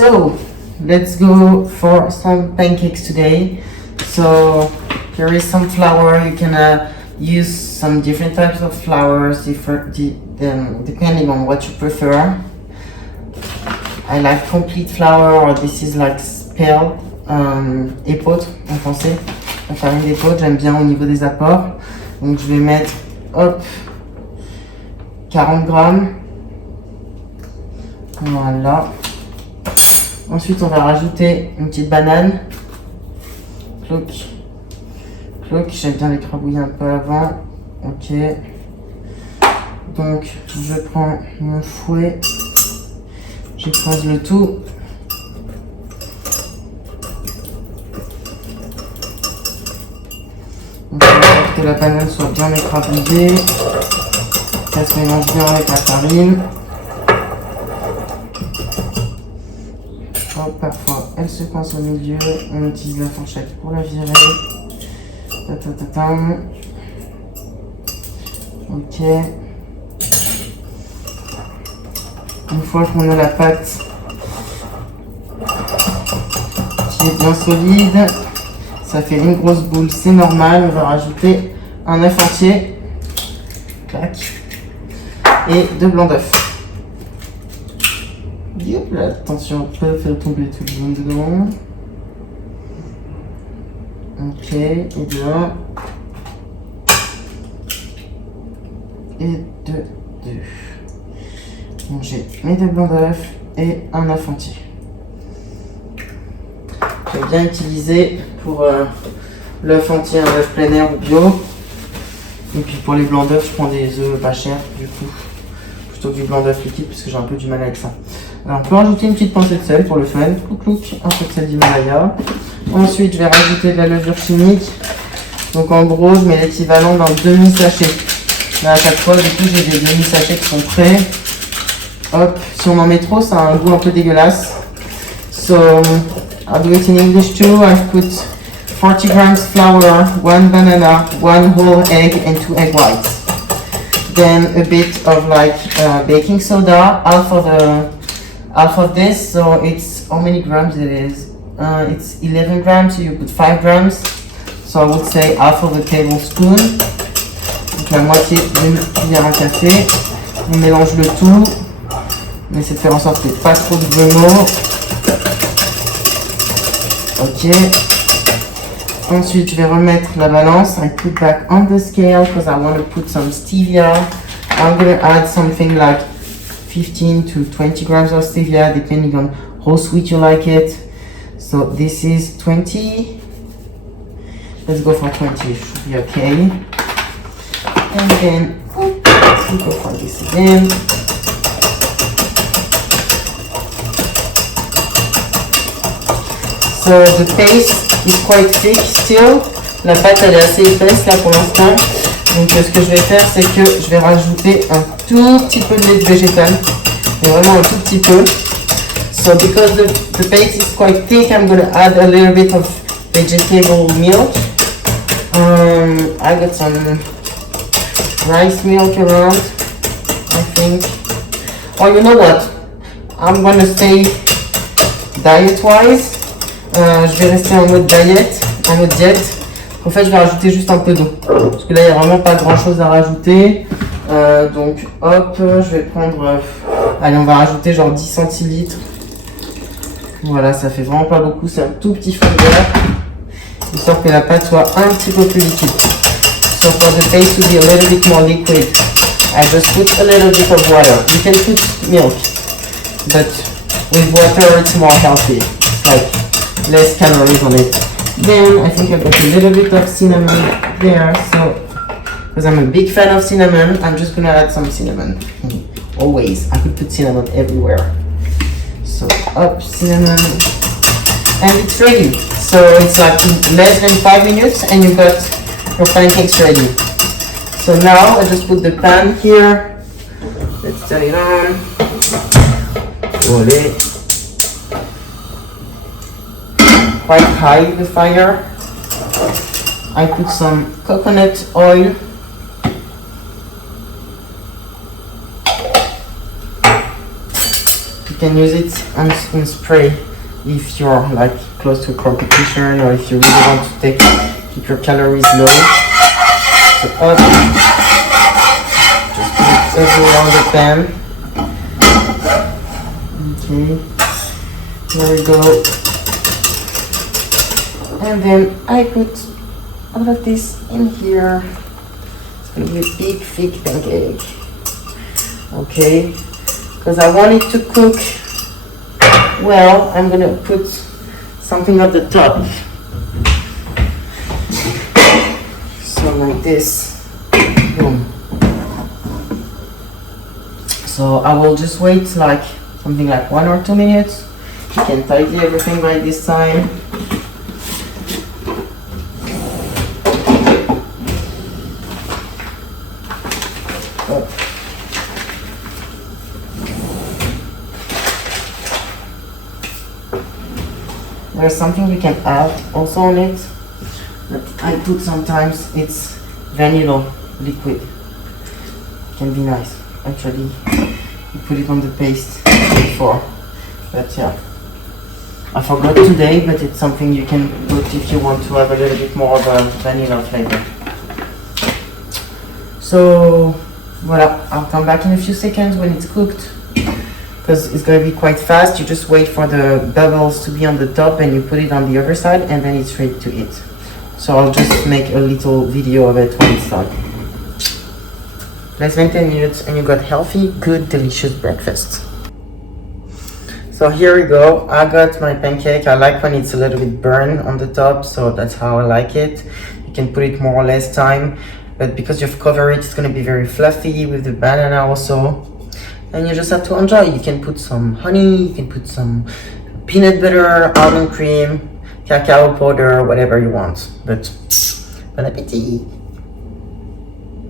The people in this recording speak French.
So let's go for some pancakes today. So here is some flour. You can use some different types of flours depending on what you prefer. I like complete flour, or this is like spell, épeautre en français, la farine d'épeautre. J'aime bien au niveau des apports. Donc je vais mettre, hop, 40 grammes. Voilà. Ensuite, on va rajouter une petite banane. Cloc. J'aime bien l'écrabouiller un peu avant. Ok. Donc, je prends mon fouet. J'écrase le tout. Donc, il faut que la banane soit bien écrabouillée. Ça se mélange bien avec la farine. Parfois, elle se coince au milieu. On utilise la fourchette pour la virer. Ok. Une fois qu'on a la pâte qui est bien solide, ça fait une grosse boule, c'est normal. On va rajouter un œuf entier. Clac. Et 2 blancs d'œufs. Hop là, attention, on peut faire tomber tout le monde dedans. Ok, et 2. Et 2. Donc j'ai mes 2 blancs d'œufs et un œuf entier. J'ai bien utilisé pour l'œuf entier, un œuf plein air ou bio. Et puis pour les blancs d'œufs, je prends des œufs pas chers du coup. Plutôt que du blanc d'œuf liquide parce que j'ai un peu du mal avec ça. Alors on peut rajouter une petite pincée de sel pour le fun, un peu de sel d'Himalaya. Ensuite je vais rajouter de la levure chimique. Donc en gros je mets l'équivalent d'un demi-sachet. Là à chaque fois du coup j'ai des demi-sachets qui sont prêts. Hop, si on en met trop ça a un goût un peu dégueulasse. So I'll do it in English too. I've put 40 grams flour, 1 banana, 1 whole egg and 2 egg whites. Then a bit of like baking soda, half of this, so it's how many grams it is? It's 11 grams, so you put 5 grams. So I would say half of a tablespoon. Donc la moitié d'une cuillère à café. On mélange le tout. On essaie de faire en sorte qu'il n'y ait pas trop de grumeaux. Ok. Ensuite, je vais remettre la balance. I put back on the scale because I want to put some stevia. I'm going to add something like 15 to 20 grams of stevia, depending on how sweet you like it. So this is 20. Let's go for 20. It should be okay. And then let's go for this again. So the paste is quite thick still. La pâte elle est assez épaisse là pour l'instant. Donc ce que je vais faire c'est que je vais rajouter un tout petit peu de lait végétal. Mais vraiment un tout petit peu. So because the paste is quite thick, I'm going to add a little bit of vegetable milk. I got some rice milk around, I think. Oh, you know what? I'm going to stay diet-wise. Je vais rester en mode diète. En fait, je vais rajouter juste un peu d'eau. Parce que là, il n'y a vraiment pas grand chose à rajouter. Donc, hop, je vais prendre... allez, on va rajouter genre 10 centilitres. Voilà, ça fait vraiment pas beaucoup. C'est un tout petit fond vert. Histoire que la pâte soit un petit peu plus liquide. So for the paste to be a little bit more liquid, I just put a little bit of water. You can put milk, but with water it's more healthy. It's like less calories on it. Then I think I got a little bit of cinnamon there, so because I'm a big fan of cinnamon, I'm just gonna add some cinnamon. Always, I could put cinnamon everywhere. So up cinnamon, and it's ready. So it's like less than 5 minutes, and you got your pancakes ready. So now I just put the pan here. Let's turn it on. Volley. Quite high the fire. I put some coconut oil. can use it in spray if you're like close to a competition or if you really want to keep your calories low. So up, just put it everywhere on the pan. Okay, here we go. And then I put all of this in here. It's gonna be a big, thick pancake. Okay, because I want it to cook well, I'm gonna put something at the top. So like this, boom. So I will just wait like something like 1 or 2 minutes. You can tidy everything by this time. There's something you can add also on it that I put sometimes. It's vanilla liquid. It can be nice. Actually, you put it on the paste before, but yeah, I forgot today, but it's something you can put if you want to have a little bit more of a vanilla flavor. So voila, I'll come back in a few seconds when it's cooked, because it's going to be quite fast. You just wait for the bubbles to be on the top and you put it on the other side, and then it's ready to eat. So I'll just make a little video of it when it's done. Less than 10 minutes and you got healthy, good, delicious breakfast. So here we go. I got my pancake. I like when it's a little bit burned on the top, so that's how I like it. You can put it more or less time, but because you've covered it, it's going to be very fluffy with the banana also. And you just have to enjoy. You can put some honey, you can put some peanut butter, almond cream, cacao powder, whatever you want. But bon appetit!